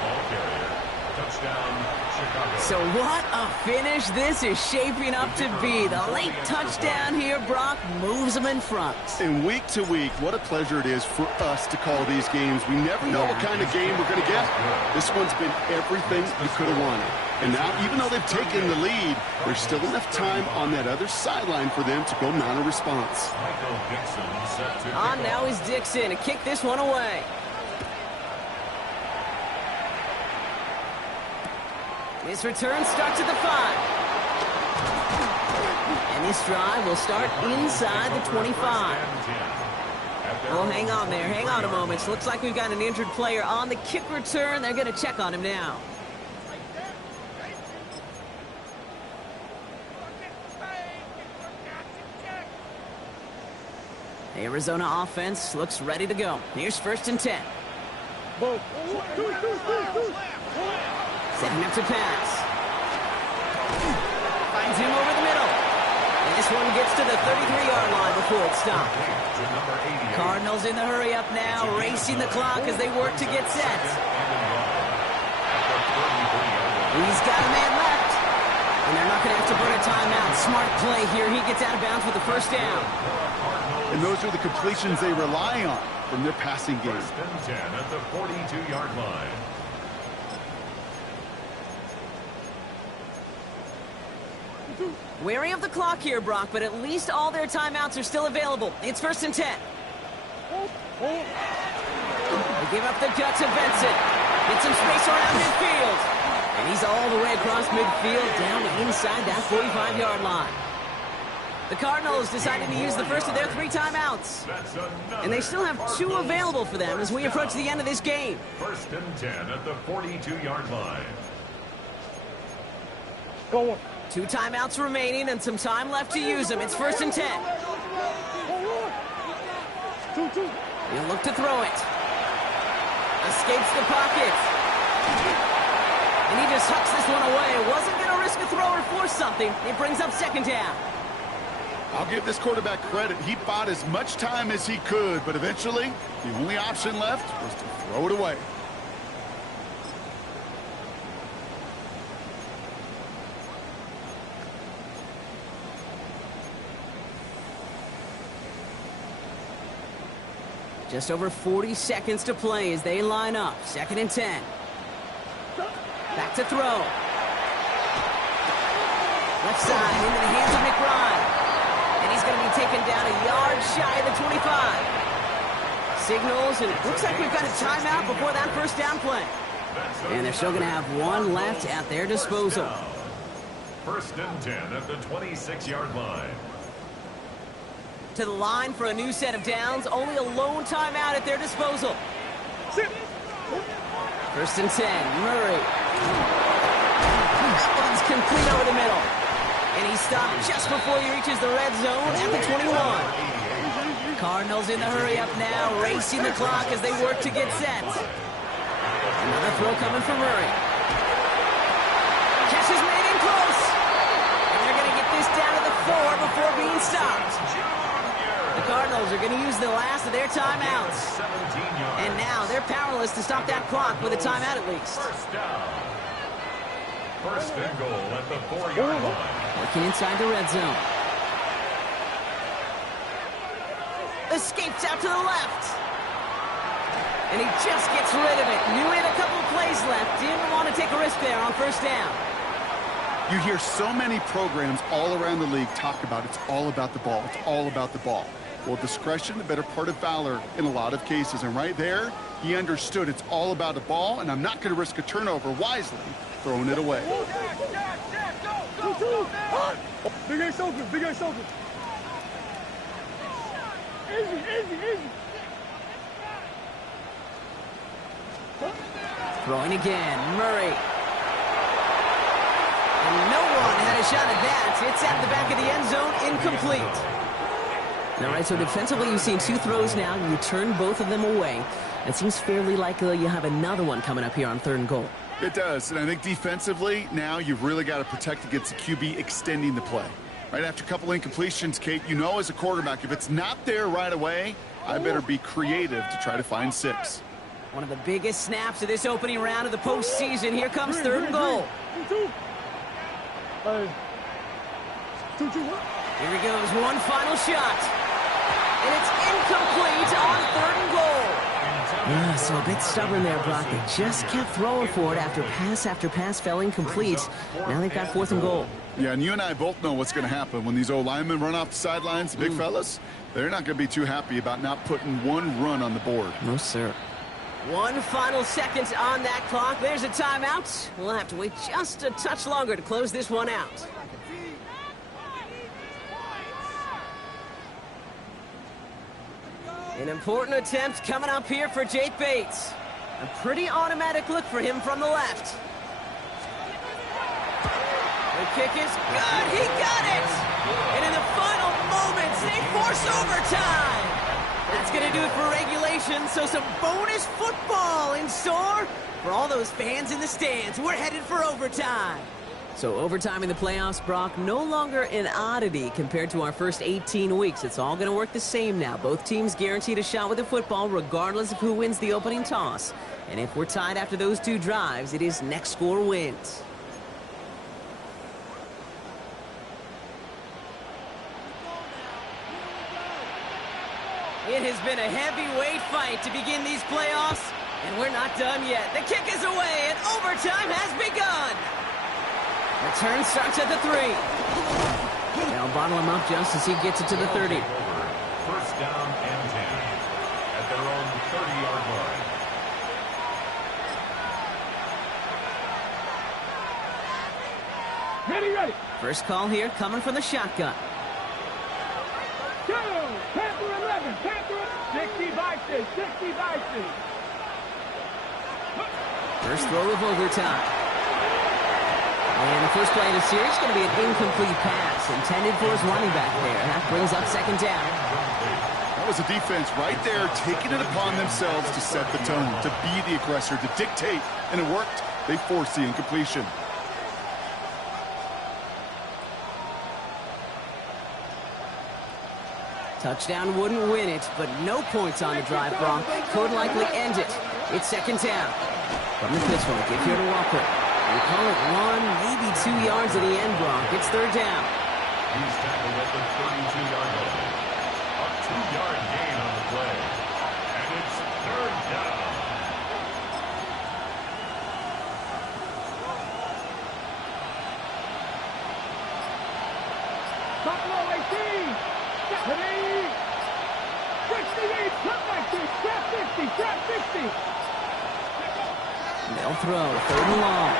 Ball carrier. Touchdown, Chicago. So what a finish this is shaping up to be. The late touchdown here, Brock, moves them in front. And week to week, what a pleasure it is for us to call these games. We never know what kind of game we're going to get. This one's been everything you could have wanted. And now, even though they've taken the lead, there's still enough time on that other sideline for them to go mount a response. Michael Dixon set to On kick now off. is Dixon to kick this one away. This return starts at the 5. And this drive will start inside the 25. Oh, hang on there. Hang on a moment. Looks like we've got an injured player on the kick return. They're going to check on him now. The Arizona offense looks ready to go. Here's 1st and 10. Setting up to pass. Finds him over the middle. And this one gets to the 33-yard line before it's stopped. Cardinals in the hurry up now, racing the clock as they work to get set. He's got a man left. And they're not going to have to burn a timeout. Smart play here. He gets out of bounds with the 1st down. And those are the completions they rely on from their passing game. 1st and 10 at the 42-yard line. Wary of the clock here, Brock, but at least all their timeouts are still available. It's 1st and 10. They give up the gut to Benson. Get some space around midfield. And he's all the way across midfield down to inside that 45-yard line. The Cardinals decided to use the first of their 3 timeouts. And they still have 2 available for them as we approach the end of this game. 1st and 10 at the 42-yard line. Go on. 2 timeouts remaining and some time left to use them. It's 1st and 10. He'll look to throw it. Escapes the pocket. And he just hucks this one away. Wasn't going to risk a throw or force something. It brings up 2nd down. I'll give this quarterback credit. He bought as much time as he could, but eventually, the only option left was to throw it away. Just over 40 seconds to play as they line up. 2nd and 10. Back to throw. Left side into the hands of McBride. And he's going to be taken down a yard shy of the 25. Signals, and it looks like we've got a timeout before that 1st down play. And they're still going to have 1 left at their disposal. 1st and 10 at the 26-yard line. To the line for a new set of downs. Only a lone timeout at their disposal. 1st and 10. Murray. That one's complete over the middle. And he stopped just before he reaches the red zone at the 21. Cardinals in the hurry up now, racing the clock as they work to get set. Another throw coming from Murray. Catch is made in close. And they're going to get this down to the 4 before being stopped. The Cardinals are going to use the last of their timeouts. And now they're powerless to stop that clock with a timeout at least. 1st down. 1st and goal at the 4-yard line. Working inside the red zone. Escapes out to the left. And he just gets rid of it. Knew he had a couple plays left. Didn't want to take a risk there on 1st down. You hear so many programs all around the league talk about it's all about the ball. It's all about the ball. Well, discretion, the better part of valor in a lot of cases. And right there, he understood it's all about the ball, and I'm not going to risk a turnover wisely, throwing it away. Big Ace open, Big Ace open. Easy. Throwing again, Murray. And no one had a shot at that. It's at the back of the end zone, incomplete. All right, so defensively you've seen 2 throws now. You turn both of them away. It seems fairly likely you have another one coming up here on 3rd and goal. It does, and I think defensively, now you've really got to protect against the QB extending the play. Right after a couple incompletions, Kate, you know as a quarterback, if it's not there right away, I better be creative to try to find 6. One of the biggest snaps of this opening round of the postseason. Here comes 3rd and goal. Here he goes, one final shot. And it's incomplete on 3rd and goal. Yeah, so a bit stubborn there, Brock. They just kept throwing for it after pass fell incomplete. Now they've got 4th and goal. Yeah, and you and I both know what's going to happen when these old linemen run off the sidelines, the big fellas. They're not going to be too happy about not putting 1 run on the board. No, sir. 1 final second on that clock. There's a timeout. We'll have to wait just a touch longer to close this one out. An important attempt coming up here for Jake Bates. A pretty automatic look for him from the left. The kick is good. He got it. And in the final moments, they force overtime. That's going to do it for regulation. So some bonus football in store for all those fans in the stands. We're headed for overtime. So overtime in the playoffs, Brock, no longer an oddity compared to our first 18 weeks. It's all going to work the same now. Both teams guaranteed a shot with the football regardless of who wins the opening toss. And if we're tied after those 2 drives, it is next score wins. It has been a heavyweight fight to begin these playoffs, and we're not done yet. The kick is away, and overtime has begun. Return starts at the 3. They'll bottle him up just as he gets it to the 30. First down and 10 at their own 30-yard line. Ready. First call here coming from the shotgun. Go! Panther 11, Panther 60 vices, 60 vices. First throw of overtime. And the first play of the series is going to be an incomplete pass intended for his running back there. That brings up second down. That was a defense right there taking it upon themselves to set the tone, to be the aggressor, to dictate, and it worked. They forced the incompletion. Touchdown wouldn't win it, but no points on the drive, Brock. Could likely end it. It's second down. From the pistol, give here to Walker. We call it 1, maybe 2 yards at the end, Brock. It's third down. He's tackled at the 32-yard line. A 2-yard gain on the play. And it's third down. Buffalo 18. 68, come back to trap 50, trap 50. They'll throw, third and long.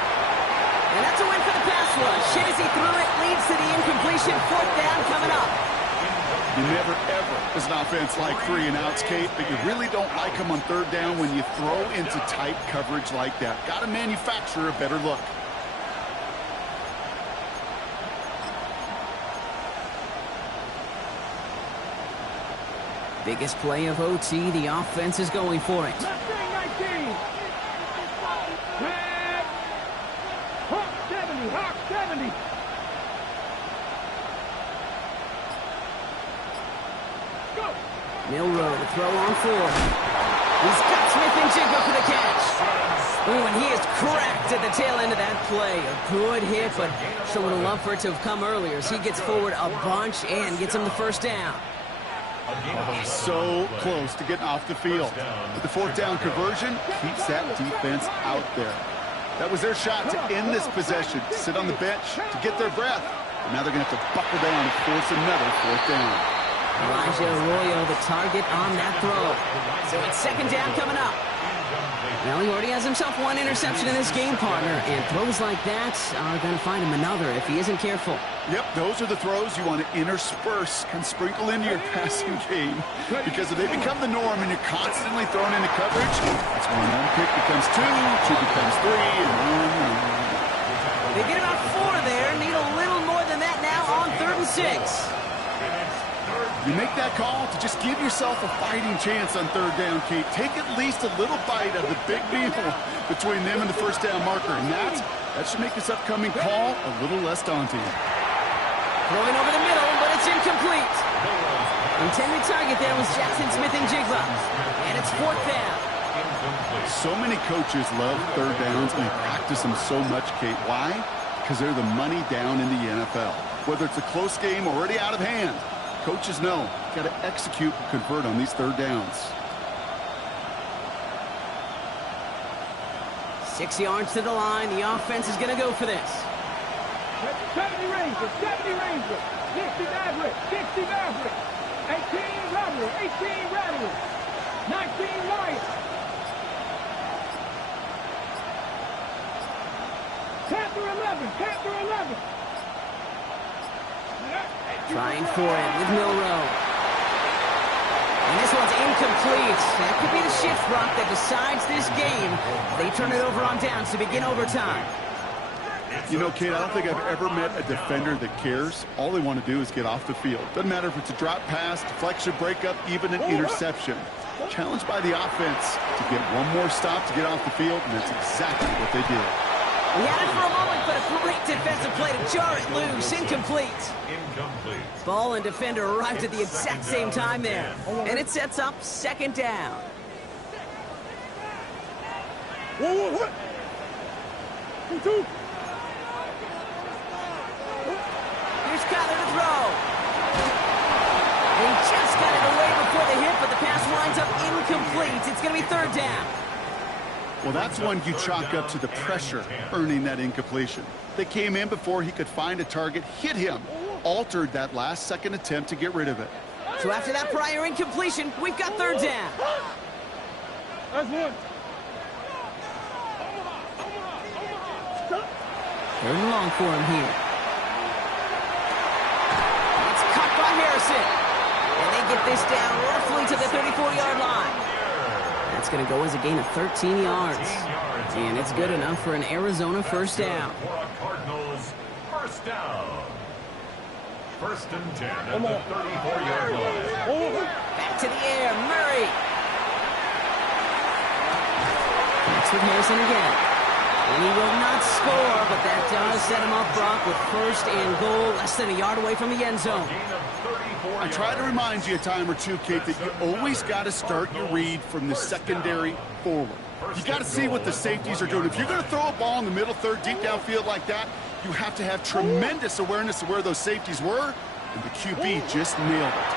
And that's a win for the pass rush. Shazy threw it, leads to the incompletion. Fourth down coming up. You never, ever, as an offense, like 3 and outs, Kate, but you really don't like them on third down when you throw into tight coverage like that. Got to manufacture a better look. Biggest play of OT, the offense is going for it. Mustang 19. Red. Hawk 70, Hawk 70. Go. Milrow to throw on 4. He's got Smith-Njigba for the catch. Oh, and he is cracked at the tail end of that play. A good hit, but showing a love for it to have come earlier as he gets forward a bunch and gets him the first down. So close to getting off the field. But the fourth down conversion keeps that defense out there. That was their shot to end this possession, to sit on the bench, to get their breath. And now they're going to have to buckle down and force another fourth down. Elijah Arroyo, the target on that throw. So it's second down coming up. Well, he already has himself 1 interception in this game, partner, and throws like that are going to find him another if he isn't careful. Yep, those are the throws you want to intersperse and sprinkle into your passing game, because if they become the norm and you're constantly thrown into coverage, that's when 1 pick becomes 2, 2 becomes 3, and 1. They get about 4 there, need a little more than that now on 3rd and 6. You make that call to just give yourself a fighting chance on third down, Kate. Take at least a little bite of the big meal between them and the first down marker. And that should make this upcoming call a little less daunting. Throwing over the middle, but it's incomplete. Intended target there was Jackson Smith-Njigba. And it's 4th down. So many coaches love third downs and they practice them so much, Kate. Why? Because they're the money down in the NFL. Whether it's a close game already out of hand, coaches know got to execute and convert on these third downs. 6 yards to the line. The offense is going to go for this. 70 Ranger, 60 Maverick, 60 Maverick, 18 Rattler, 18 Rattler, 19 Lion. Panther 11. Panther 11. Trying for it with Milrow. And this one's incomplete. That could be the shift, Brock, that decides this game. They turn it over on downs to begin overtime. You know, Kate, I don't think I've ever met a defender that cares. All they want to do is get off the field. Doesn't matter if it's a drop pass, deflection, breakup, even an interception. Challenged by the offense to get one more stop to get off the field, and that's exactly what they did. We had it for a moment, but a great defensive play to jar it loose. Incomplete. Incomplete. Ball and defender arrived at the exact same time there. And it sets up second down. Whoa, what? 2-2. Here's Kyler to throw. He just got it away before the hit, but the pass winds up incomplete. It's going to be third down. Well, that's one you chalk up to the pressure earning that incompletion. They came in before he could find a target, hit him, altered that last-second attempt to get rid of it. So after that prior incompletion, we've got third down. That's one. Third and long for him here. It's caught by Harrison. And they get this down roughly to the 34-yard line. That's going to go as a gain of 13 yards. And it's good enough for an Arizona first down. For a Cardinals first down. First and 10 at the 34-yard line. Back to the air, Murray. Next with Harrison again. And he will not score, but that does set him up, Brock, with first and goal, less than a yard away from the end zone. I try to remind you a time or two, Kate, that you always got to start your read from the secondary forward. You got to see what the safeties are doing. If you're going to throw a ball in the middle third, deep downfield like that, you have to have tremendous awareness of where those safeties were, and the QB just nailed it.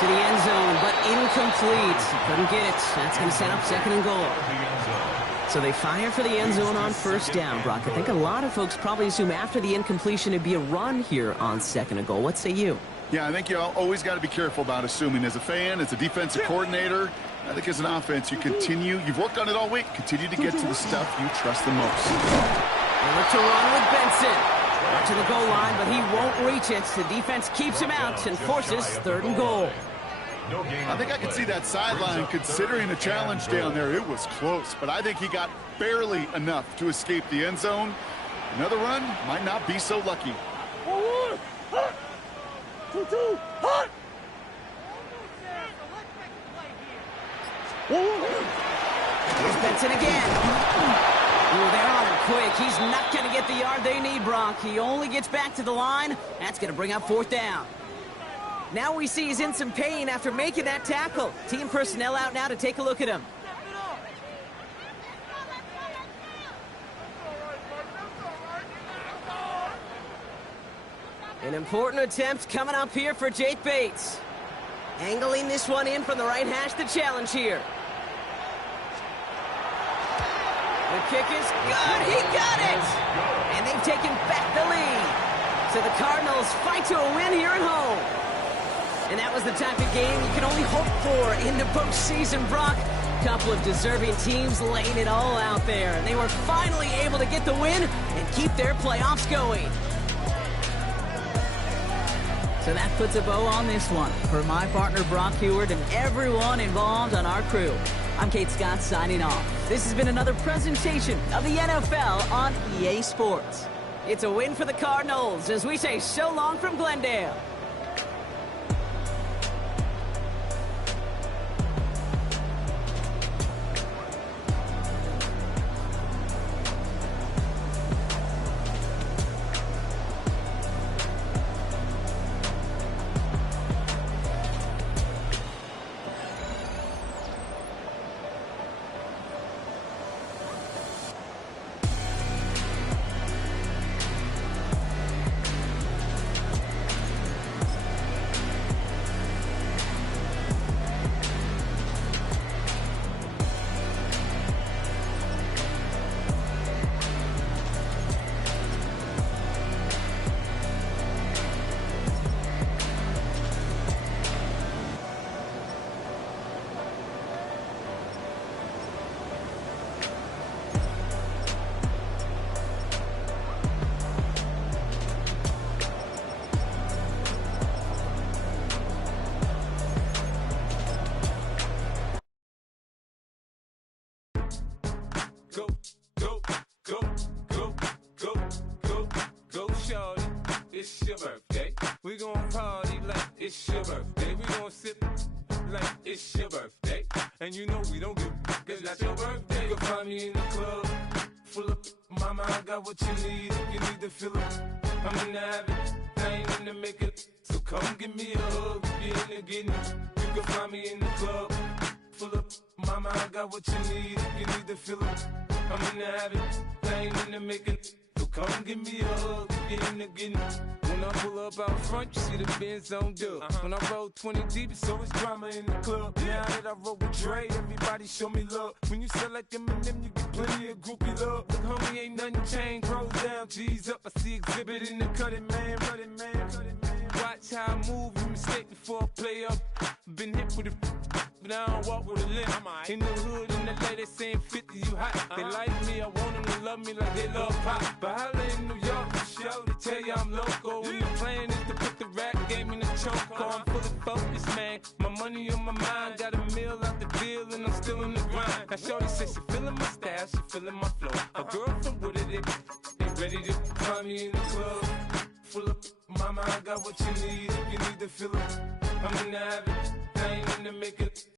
To the end zone, but incomplete. Couldn't get it. That's going to set up second and goal. So they fire for the end zone on first down, Brock. I think a lot of folks probably assume after the incompletion it'd be a run here on second and goal. What say you? Yeah, I think you always got to be careful about assuming. As a fan, as a defensive coordinator, I think as an offense, you've worked on it all week, continue to get to the stuff you trust the most. They look to run with Benson. Up to the goal line, but he won't reach it. The defense keeps him out and forces third and goal. I think I could see that sideline considering a challenge down there. It was close, but I think he got barely enough to escape the end zone. Another run might not be so lucky. 2-2. Hot. Here's Benson again. Ooh, they're on him quick. He's not going to get the yard they need, Brock. He only gets back to the line. That's going to bring up fourth down. Now we see he's in some pain after making that tackle. Team personnel out now to take a look at him. An important attempt coming up here for Jake Bates. Angling this one in from the right hash, the challenge here. The kick is good. He got it! And they've taken back the lead. So the Cardinals fight to a win here at home. And that was the type of game you can only hope for in the postseason, Brock. A couple of deserving teams laying it all out there. And they were finally able to get the win and keep their playoffs going. So that puts a bow on this one. For my partner, Brock Heward, and everyone involved on our crew, I'm Kate Scott signing off. This has been another presentation of the NFL on EA Sports. It's a win for the Cardinals as we say so long from Glendale. it's your birthday. We gon' party like it's your birthday. We gon' sip like it's your birthday. And you know we don't give cause that's your birthday. You can find me in the club, full of mama, I got what you need. If you need to fill up, I'm in the habit, I ain't in the making. So come give me a hug, if you're in the getting. You can find me in the club, full of mama, I got what you need. If you need to fill up, I'm in the habit, I ain't in the making. So come give me a hug, if you're in the getting. When I pull up out front, you see the Benz on dub. When I roll 20 deep, it's always drama in the club. Now that I roll with Dre, everybody show me love. When you sell like Eminem, you get plenty of groupie love. Look, homie, ain't nothing changed. Rolls down, G's up. I see exhibit in the cutting, man. Cutting, man. Watch how I move, you mistake before I play up. Been hit with a but I don't walk with a limp. In the hood, in the LA, they saying 50, you hot. They like me, I want them to love me like they love pop. But holla in New York, show to tell you I'm local. And the plan is to put the rap game in the choke. I'm fully focused, man. My money on my mind, got a meal out the deal, and I'm still in the grind. Now shorty says she feeling my style, she feeling my flow. A girl from Wooded, they ready to find me in the club. Full of mama, I got what you need. If you need to fill up, I'm in the habit, I ain't in the making.